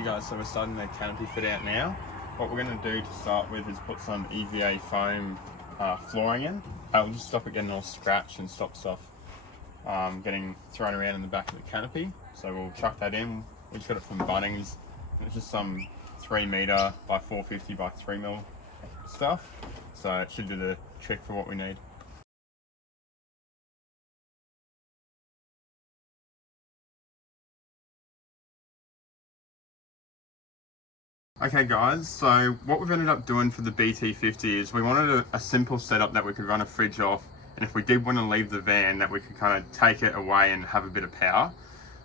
Hey guys, so we're starting the canopy fit out now. What we're going to do to start with is put some EVA foam flooring in. It'll just stop it getting all scratched and stop stuff getting thrown around in the back of the canopy. So we'll chuck that in. We just got it from Bunnings. It's just some 3 meter by 450 by 3 mil stuff. So it should do the trick for what we need. Okay guys, so what we've ended up doing for the BT50 is we wanted a simple setup that we could run a fridge off, and if we did want to leave the van, that we could kind of take it away and have a bit of power.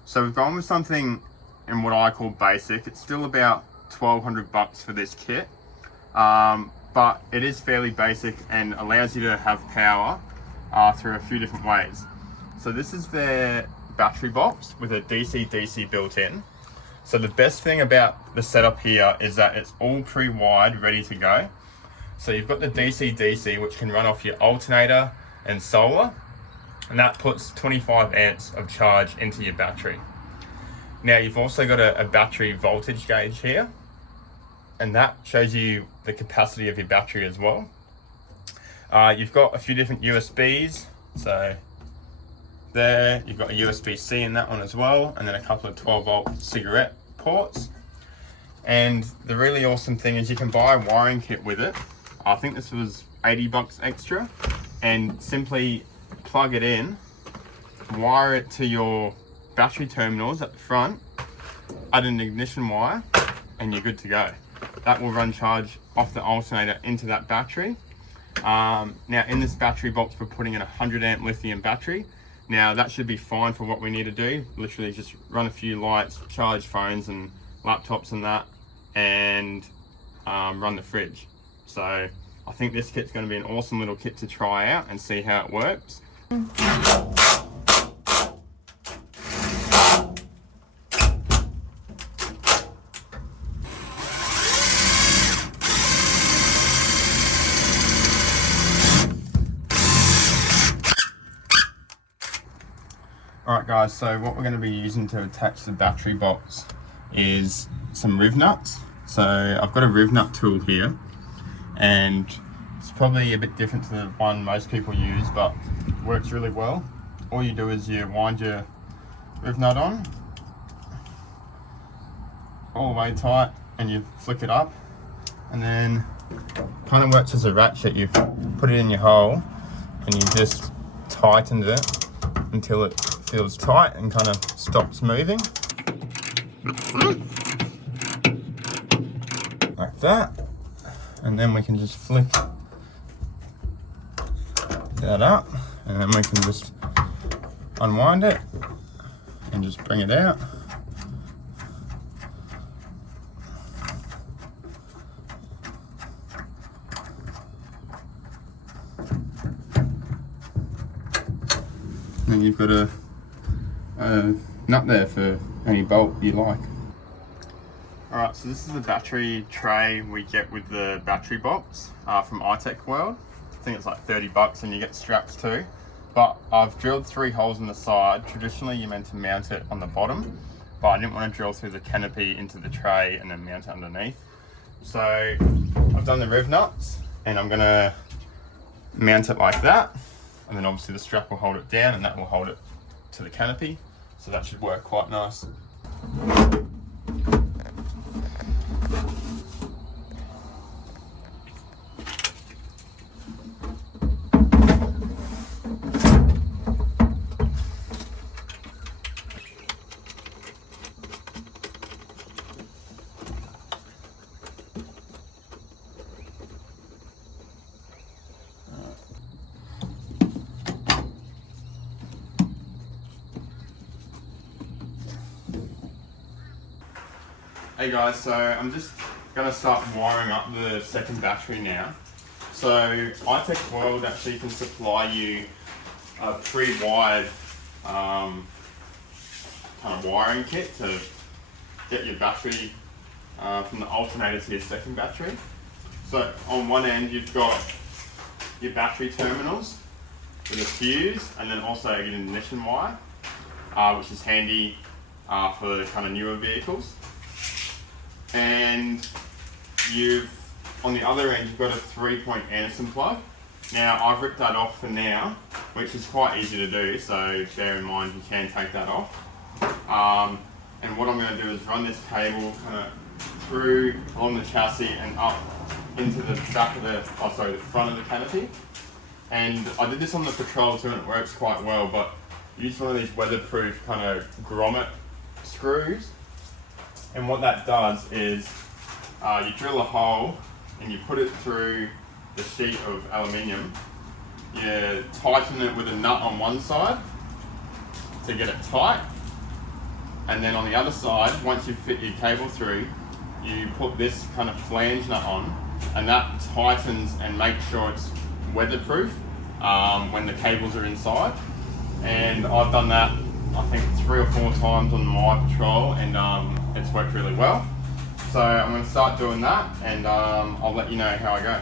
So we've gone with something in what I call basic. It's still about $1,200 for this kit, but it is fairly basic and allows you to have power through a few different ways. So this is their battery box with a DC built in. So the best thing about the setup here is that it's all pre-wired, ready to go. So you've got the DC which can run off your alternator and solar, and that puts 25 amps of charge into your battery. Now you've also got a battery voltage gauge here, and that shows you the capacity of your battery as well. You've got a few different USBs, so there you've got a USB-C in that one as well, and then a couple of 12-volt cigarette ports. And the really awesome thing is you can buy a wiring kit with it. I think this was $80 extra, and simply plug it in, wire it to your battery terminals at the front, add an ignition wire, and you're good to go. That will run charge off the alternator into that battery. Now in this battery box we're putting in a 100 amp lithium battery. Now that should be fine for what we need to do. Literally just run a few lights, charge phones and laptops and that, and run the fridge. So I think this kit's going to be an awesome little kit to try out and see how it works. Alright guys, so what we're going to be using to attach the battery box is some riv nuts. So I've got a riv nut tool here, and it's probably a bit different to the one most people use, but works really well. All you do is you wind your riv nut on all the way tight, and you flick it up, and then kind of works as a ratchet. You put it in your hole and you just tighten it until it feels tight and kind of stops moving. Like that. And then we can just flick that up, and then we can just unwind it and just bring it out. And you've got a nut there for any bolt you like. Alright, so this is the battery tray we get with the battery box from iTech World. I think it's like $30 and you get straps too. But I've drilled 3 holes in the side. Traditionally you're meant to mount it on the bottom, but I didn't want to drill through the canopy into the tray and then mount it underneath. So I've done the riv nuts, and I'm going to mount it like that. And then obviously the strap will hold it down, and that will hold it to the canopy. So that should work quite nice. Hey guys, so I'm just going to start wiring up the second battery now. So iTech World actually can supply you a pre-wired kind of wiring kit to get your battery from the alternator to your second battery. So on one end you've got your battery terminals with a fuse, and then also an ignition wire, which is handy for kind of newer vehicles. and on the other end you've got a 3-point Anderson plug. Now I've ripped that off for now, which is quite easy to do, so bear in mind you can take that off. And what I'm going to do is run this cable kind of through along the chassis and up into the back of the front of the canopy. And I did this on the Patrol too, and it works quite well, but use one of these weatherproof kind of grommet screws. And what that does is you drill a hole and you put it through the sheet of aluminium. You tighten it with a nut on one side to get it tight, and then on the other side, once you fit your cable through, you put this kind of flange nut on, and that tightens and makes sure it's weatherproof when the cables are inside. And I've done that I think 3 or 4 times on my Patrol, and it's worked really well. So I'm going to start doing that, and I'll let you know how I go.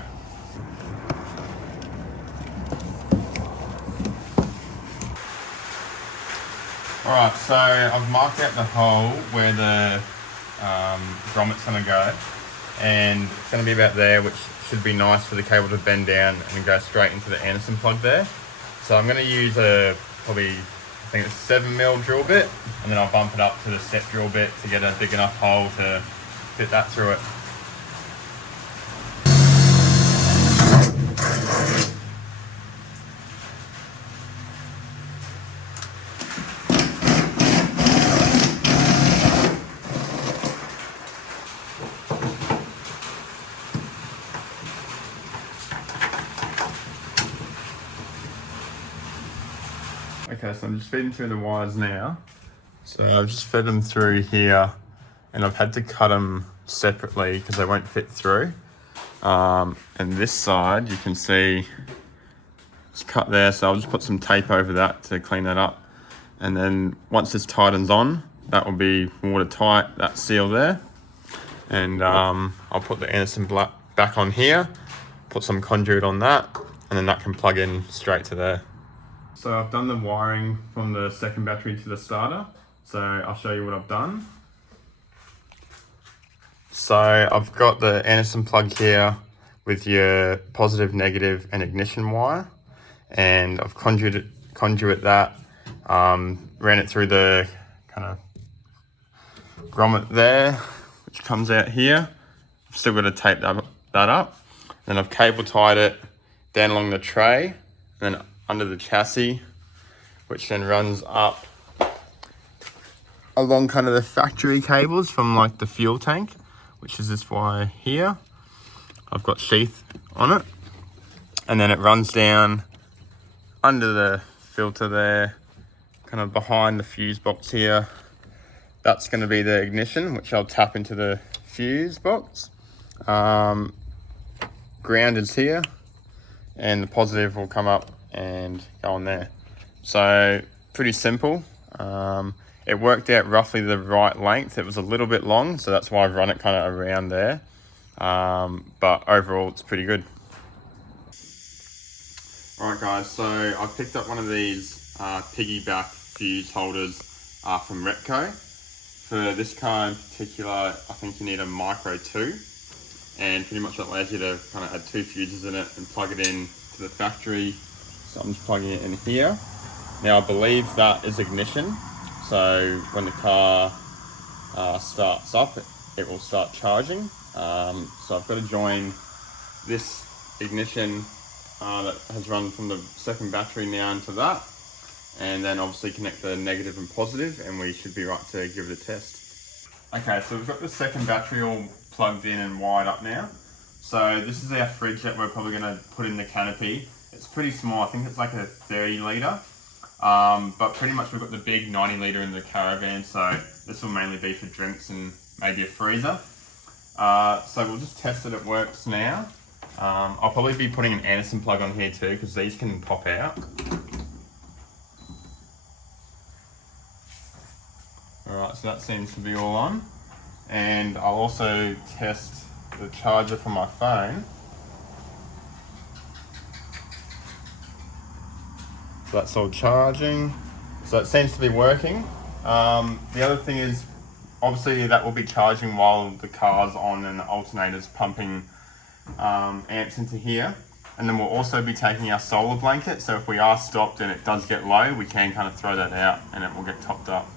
Alright, so I've marked out the hole where the grommet's going to go, and it's going to be about there, which should be nice for the cable to bend down and go straight into the Anderson plug there. So I'm going to use probably, I think it's 7mm drill bit, and then I'll bump it up to the set drill bit to get a big enough hole to fit that through it. Okay, so I'm just feeding through the wires now. So I've just fed them through here, and I've had to cut them separately because they won't fit through. And this side, you can see it's cut there, so I'll just put some tape over that to clean that up. And then once this tightens on, that will be watertight, that seal there. And I'll put the Anderson back on here, put some conduit on that, and then that can plug in straight to there. So I've done the wiring from the second battery to the starter. So I'll show you what I've done. So I've got the Anderson plug here with your positive, negative, and ignition wire. And I've conduit that, ran it through the kind of grommet there, which comes out here. I've still got to tape that up. Then I've cable tied it down along the tray, and then under the chassis, which then runs up along kind of the factory cables from like the fuel tank, which is this wire here. I've got sheath on it, and then it runs down under the filter there, kind of behind the fuse box here. That's going to be the ignition, which I'll tap into the fuse box. Ground is here, and the positive will come up and go on there. So pretty simple. It worked out roughly the right length. It was a little bit long, so that's why I've run it kind of around there. But overall, it's pretty good. Alright guys, so I picked up one of these piggyback fuse holders from Repco. For this car in particular, I think you need a micro 2. And pretty much that allows you to kind of add 2 fuses in it and plug it in to the factory. So I'm just plugging it in here. Now I believe that is ignition. So when the car starts up, it will start charging. So I've got to join this ignition that has run from the second battery now into that. And then obviously connect the negative and positive, and we should be right to give it a test. Okay, so we've got the second battery all plugged in and wired up now. So this is our fridge that we're probably going to put in the canopy. It's pretty small, I think it's like a 30 litre. But pretty much we've got the big 90 litre in the caravan, so this will mainly be for drinks and maybe a freezer. So we'll just test that it works now. I'll probably be putting an Anderson plug on here too, because these can pop out. Alright, so that seems to be all on. And I'll also test the charger from my phone. So that's all charging. So it seems to be working. The other thing is, obviously that will be charging while the car's on and the alternator's pumping amps into here. And then we'll also be taking our solar blanket, so if we are stopped and it does get low, we can kind of throw that out and it will get topped up.